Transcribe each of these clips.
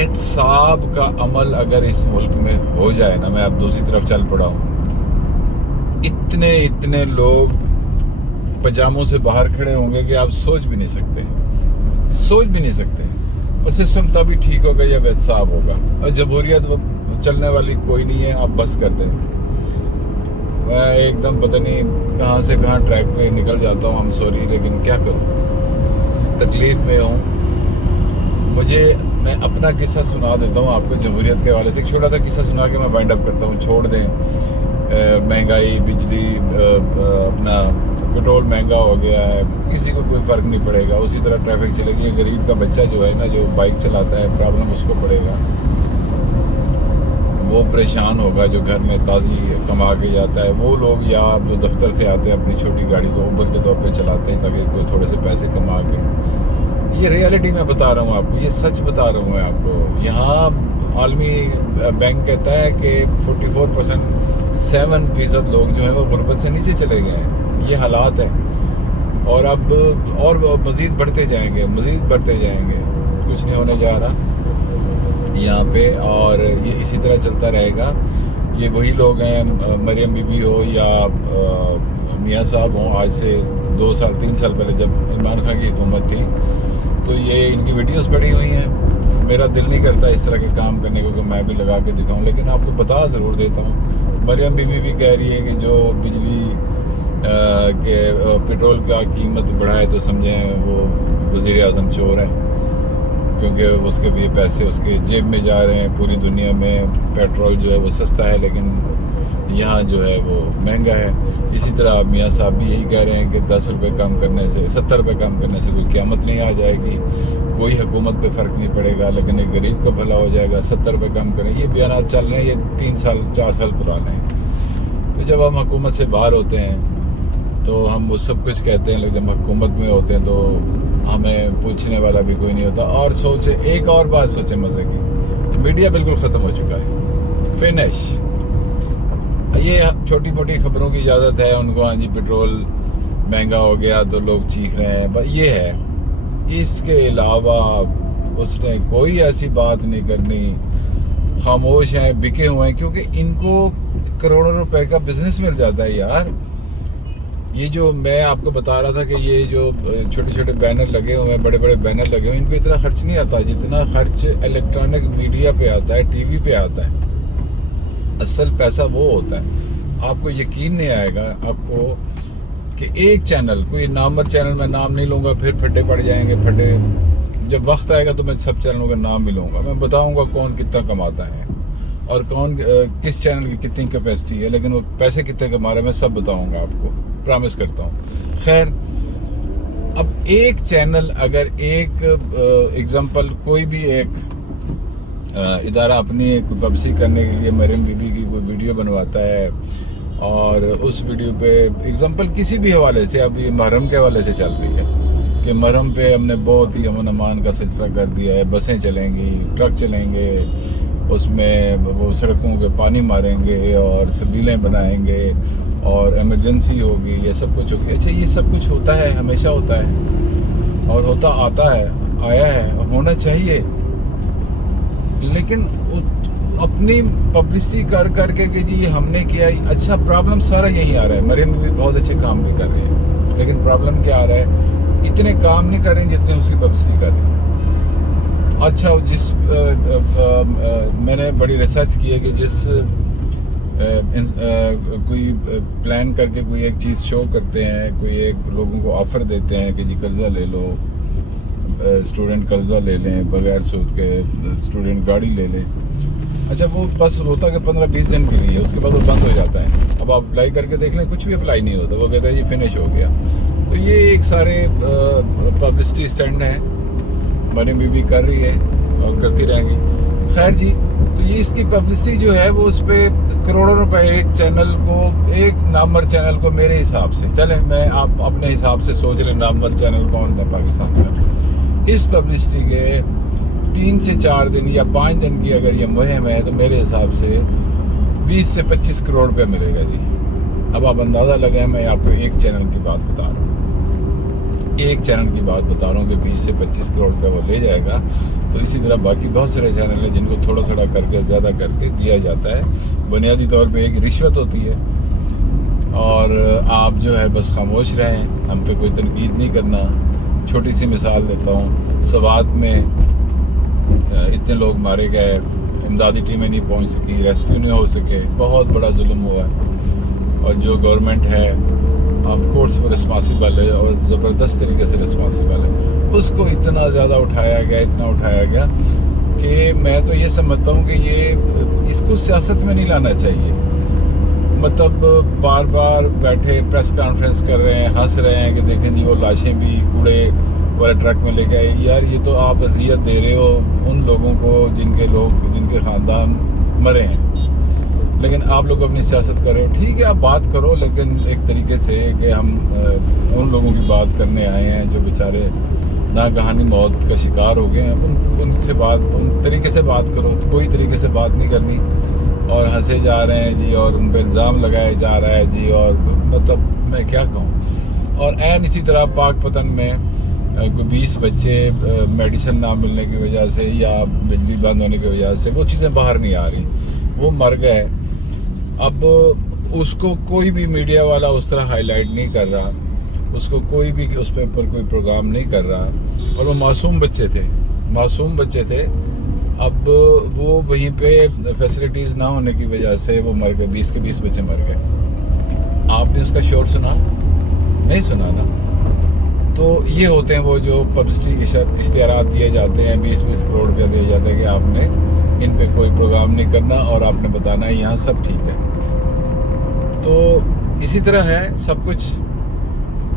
احتساب کا عمل اگر اس ملک میں ہو جائے نا، میں اب دوسری طرف چل پڑا ہوں، اتنے لوگ پجاموں سے باہر کھڑے ہوں گے کہ آپ سوچ بھی نہیں سکتے. اور سسٹم تبھی ٹھیک ہوگا جب احتساب ہوگا. اور جمہوریت چلنے والی کوئی نہیں ہے، آپ بس کر دیں. میں ایک دم پتہ نہیں کہاں سے کہاں ٹریک پہ نکل جاتا ہوں، I'm sorry، لیکن کیا کروں، تکلیف میں ہوں. میں اپنا قصہ سنا دیتا ہوں آپ کو جمہوریت کے حوالے سے. ایک چھوٹا سا قصہ سنا کے میں وائنڈ اپ کرتا ہوں. چھوڑ دیں مہنگائی، بجلی، اپنا پیٹرول مہنگا ہو گیا ہے، کسی کو کوئی فرق نہیں پڑے گا. اسی طرح ٹریفک چلے گی. غریب کا بچہ جو ہے نا، جو بائک چلاتا ہے، پرابلم اس کو پڑے گا. وہ پریشان ہوگا جو گھر میں تازی کما کے جاتا ہے. وہ لوگ یا جو دفتر سے آتے ہیں اپنی چھوٹی گاڑی کو اوبر کے طور پہ چلاتے ہیں تاکہ کوئی تھوڑے سے پیسے کما کے. یہ ریئلٹی میں بتا رہا ہوں آپ کو، یہ سچ بتا رہا ہوں میں آپ کو. یہاں عالمی بینک کہتا ہے کہ 7% لوگ جو ہیں وہ غربت سے نیچے چلے گئے ہیں. یہ حالات ہیں، اور اب اور مزید بڑھتے جائیں گے. کچھ نہیں ہونے جا رہا یہاں پہ، اور یہ اسی طرح چلتا رہے گا. یہ وہی لوگ ہیں، مریم بی بی ہو یا میاں صاحب ہوں. آج سے 2-3 سال پہلے جب عمران خان کی حکومت تھی تو یہ ان کی ویڈیوز پڑی ہوئی ہیں. میرا دل نہیں کرتا اس طرح کے کام کرنے کو کہ میں بھی لگا کے دکھاؤں، لیکن آپ کو بتا ضرور دیتا ہوں. مریم بی بی بھی کہہ رہی ہے کہ جو بجلی کہ پیٹرول کا قیمت بڑھائے تو سمجھیں وہ وزیر اعظم چور ہے، کیونکہ اس کے بھی پیسے اس کے جیب میں جا رہے ہیں. پوری دنیا میں پیٹرول جو ہے وہ سستا ہے، لیکن یہاں جو ہے وہ مہنگا ہے. اسی طرح میاں صاحب بھی یہی کہہ رہے ہیں کہ 10 روپے کم کرنے سے، 70 روپے کم کرنے سے کوئی قیامت نہیں آ جائے گی، کوئی حکومت پہ فرق نہیں پڑے گا، لیکن ایک غریب کا بھلا ہو جائے گا. 70 روپے کم کریں، یہ بیانات چل رہے ہیں، یہ 3-4 سال پرانے ہیں. تو جب ہم حکومت سے باہر ہوتے ہیں تو ہم وہ سب کچھ کہتے ہیں، لیکن جب حکومت میں ہوتے ہیں تو ہمیں پوچھنے والا بھی کوئی نہیں ہوتا. اور سوچے ایک اور بات سوچیں مزے کی، تو میڈیا بالکل ختم ہو چکا ہے، فنش. یہ چھوٹی موٹی خبروں کی اجازت ہے ان کو، ہاں جی پیٹرول مہنگا ہو گیا تو لوگ چیخ رہے ہیں، بس یہ ہے. اس کے علاوہ اس نے کوئی ایسی بات نہیں کرنی. خاموش ہیں، بکے ہوئے ہیں، کیونکہ ان کو کروڑوں روپے کا بزنس مل جاتا ہے یار. یہ جو میں آپ کو بتا رہا تھا کہ یہ جو چھوٹے چھوٹے بینر لگے ہوئے ہیں، بڑے بڑے بینر لگے ہوئے ہیں، ان پہ اتنا خرچ نہیں آتا جتنا خرچ الیکٹرانک میڈیا پہ آتا ہے، ٹی وی پہ آتا ہے. اصل پیسہ وہ ہوتا ہے. آپ کو یقین نہیں آئے گا آپ کو کہ ایک چینل، کوئی نامور چینل، میں نام نہیں لوں گا، پھر پھڈے پڑ جائیں گے. پھڈے جب وقت آئے گا تو میں سب چینلوں کا نام بھی لوں گا. میں بتاؤں گا کون کتنا کماتا ہے اور کون کس چینل کی کتنی کیپیسٹی ہے، لیکن وہ پیسے کتنے کما رہے ہیں میں سب بتاؤں گا آپ کو، پرامس کرتا ہوں. خیر، اب ایک چینل اگر ایک ایگزامپل کوئی بھی ایک ادارہ اپنی پبلسٹی کرنے کے لیے مریم بی بی کی کوئی ویڈیو بنواتا ہے، اور اس ویڈیو پہ ایگزامپل کسی بھی حوالے سے، اب یہ محرم کے حوالے سے چل رہی ہے کہ محرم پہ ہم نے بہت ہی امن امان کا سلسلہ کر دیا ہے، بسیں چلیں گی، ٹرک چلیں گے، اس میں وہ سڑکوں کے پانی ماریں گے اور سبیلیں بنائیں گے، اور ایمرجنسی ہوگی، یہ سب کچھ ہوگی. اچھا، یہ سب کچھ ہوتا ہے، ہمیشہ ہوتا ہے اور ہوتا آتا ہے، آیا ہے، ہونا چاہیے. لیکن اپنی پبلسٹی کر کر کے کہ جی ہم نے کیا. اچھا، پرابلم سارا یہی آ رہا ہے. مریم بھی بہت اچھے کام نہیں کر رہے ہیں، لیکن پرابلم کیا آ رہا ہے، اتنے کام نہیں کر رہے ہیں جتنے اس کی پبلسٹی کر رہے ہیں. اچھا، میں نے بڑی ریسرچ کی ہے کہ جس کوئی پلان کر کے کوئی ایک چیز شو کرتے ہیں، کوئی ایک لوگوں کو آفر دیتے ہیں کہ جی قرضہ لے لو، اسٹوڈنٹ قرضہ لے لیں بغیر سود کے، اسٹوڈنٹ گاڑی لے لیں. اچھا، وہ بس ہوتا کہ 15-20 دن کے لیے، اس کے بعد وہ بند ہو جاتا ہے. اب آپ اپلائی کر کے دیکھ لیں، کچھ بھی اپلائی نہیں ہوتا، وہ کہتا ہے جی فنش ہو گیا. تو یہ ایک سارے پبلسٹی اسٹینڈ ہیں، مریم بی بی کر رہی ہے اور کرتی رہیں گی. خیر جی، تو یہ اس کی پبلسٹی جو ہے وہ اس پہ کروڑوں روپے ایک چینل کو، ایک نامور چینل کو، میرے حساب سے، چلیں میں آپ اپنے حساب سے سوچ لیں نامور چینل کون ہے پاکستان میں. اس پبلسٹی کے 3 سے 4 دن یا 5 دن کی اگر یہ مہم ہے تو میرے حساب سے 20 سے 25 کروڑ روپے ملے گا جی. اب آپ اندازہ لگائیں، میں آپ کو ایک چینل کی بات بتا رہا ہوں. ایک چینل کی بات بتا رہا ہوں کہ 20 سے 25 کروڑ روپے وہ لے جائے گا، تو اسی طرح باقی بہت سارے چینل ہیں جن کو تھوڑا تھوڑا کر کے زیادہ کر کے دیا جاتا ہے. بنیادی طور پہ ایک رشوت ہوتی ہے، اور آپ جو ہے بس خاموش رہیں، ہم پہ کوئی تنقید نہیں کرنا. چھوٹی سی مثال دیتا ہوں، سوات میں اتنے لوگ مارے گئے، امدادی ٹیمیں نہیں پہنچ سکی، ریسکیو نہیں ہو سکے، بہت بڑا ظلم ہوا ہے. اور جو گورنمنٹ ہے آف کورس وہ رسپانسیبل ہے، اور زبردست طریقے سے رسپانسیبل ہے. اس کو اتنا زیادہ اٹھایا گیا کہ میں تو یہ سمجھتا ہوں کہ اس کو سیاست میں نہیں لانا چاہیے. مطلب بار بار بیٹھے پریس کانفرنس کر رہے ہیں، ہنس رہے ہیں کہ دیکھیں جی وہ لاشیں بھی کوڑے والے ٹرک میں لے کے آئے. یار یہ تو آپ اذیت دے رہے ہو ان لوگوں کو جن کے خاندان مرے ہیں. لیکن آپ لوگ اپنی سیاست کر رہے ہو، ٹھیک ہے آپ بات کرو، لیکن ایک طریقے سے کہ ہم ان لوگوں کی بات کرنے آئے ہیں جو بیچارے ناگہانی موت کا شکار ہو گئے ہیں، ان طریقے سے بات کرو. کوئی طریقے سے بات نہیں کرنی، اور ہنسے جا رہے ہیں جی، اور ان پہ الزام لگایا جا رہا ہے جی، اور مطلب میں کیا کہوں. اور اسی طرح پاک پتن میں کوئی 20 بچے میڈیسن نہ ملنے کی وجہ سے یا بجلی بند ہونے کی وجہ سے وہ چیزیں باہر نہیں آ رہی، وہ مر گئے. اب اس کو کوئی بھی میڈیا والا اس طرح ہائی لائٹ نہیں کر رہا، اس کو کوئی بھی اس پہ پر کوئی پروگرام نہیں کر رہا. اور وہ معصوم بچے تھے. اب وہ وہیں پہ فیسلٹیز نہ ہونے کی وجہ سے وہ مر گئے، 20 کے 20 بچے مر گئے. آپ نے اس کا شور سنا؟ نہیں سنا نا. تو یہ ہوتے ہیں وہ جو پبلسٹی اشتہارات دیے جاتے ہیں، 20 کروڑ روپیہ دیا جاتا ہے کہ آپ نے ان پہ کوئی پروگرام نہیں کرنا اور آپ نے بتانا ہے یہاں سب ٹھیک ہے. تو اسی طرح ہے سب کچھ.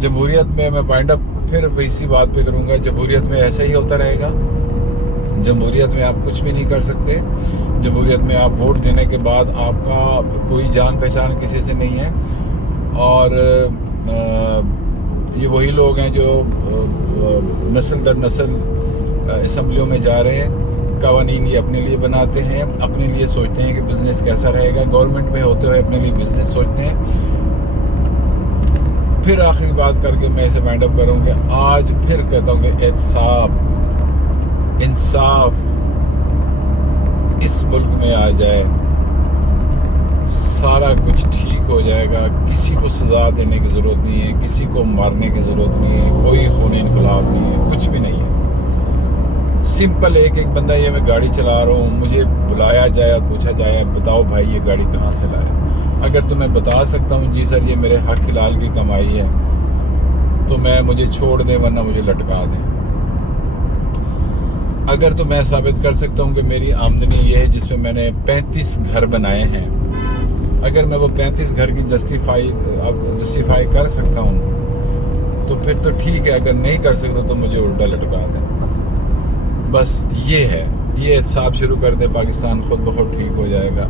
جمہوریت میں پوائنٹ اپ پھر اسی بات پہ کروں گا، جمہوریت میں ایسا ہی ہوتا رہے گا. جمہوریت میں آپ کچھ بھی نہیں کر سکتے. جمہوریت میں آپ ووٹ دینے کے بعد آپ کا کوئی جان پہچان کسی سے نہیں ہے. اور یہ وہی لوگ ہیں جو نسل در نسل اسمبلیوں میں جا رہے ہیں، قوانین یہ اپنے لیے بناتے ہیں، اپنے لیے سوچتے ہیں کہ بزنس کیسا رہے گا. گورنمنٹ میں ہوتے ہوئے اپنے لیے بزنس سوچتے ہیں. پھر آخری بات کر کے میں اسے وائنڈ اپ کروں کہ آج پھر کہتا ہوں کہ انصاف اس ملک میں آ جائے، سارا کچھ ٹھیک ہو جائے گا. کسی کو سزا دینے کی ضرورت نہیں ہے، کسی کو مارنے کی ضرورت نہیں ہے، کوئی خونی انقلاب نہیں ہے، کچھ بھی نہیں ہے. سمپل ایک بندہ، یہ میں گاڑی چلا رہا ہوں، مجھے بلایا جائے اور پوچھا جائے بتاؤ بھائی یہ گاڑی کہاں سے لائے. اگر تو میں بتا سکتا ہوں جی سر یہ میرے حق حلال کی کمائی ہے، تو مجھے چھوڑ دیں ورنہ مجھے لٹکا دیں. اگر تو میں ثابت کر سکتا ہوں کہ میری آمدنی یہ ہے جس میں میں نے 35 گھر بنائے ہیں، اگر میں وہ 35 گھر کی جسٹیفائی کر سکتا ہوں تو پھر تو ٹھیک ہے. اگر نہیں کر سکتا تو مجھے الٹا لٹکا دیں. بس یہ ہے، یہ احتساب شروع کر دے، پاکستان خود بخود ٹھیک ہو جائے گا.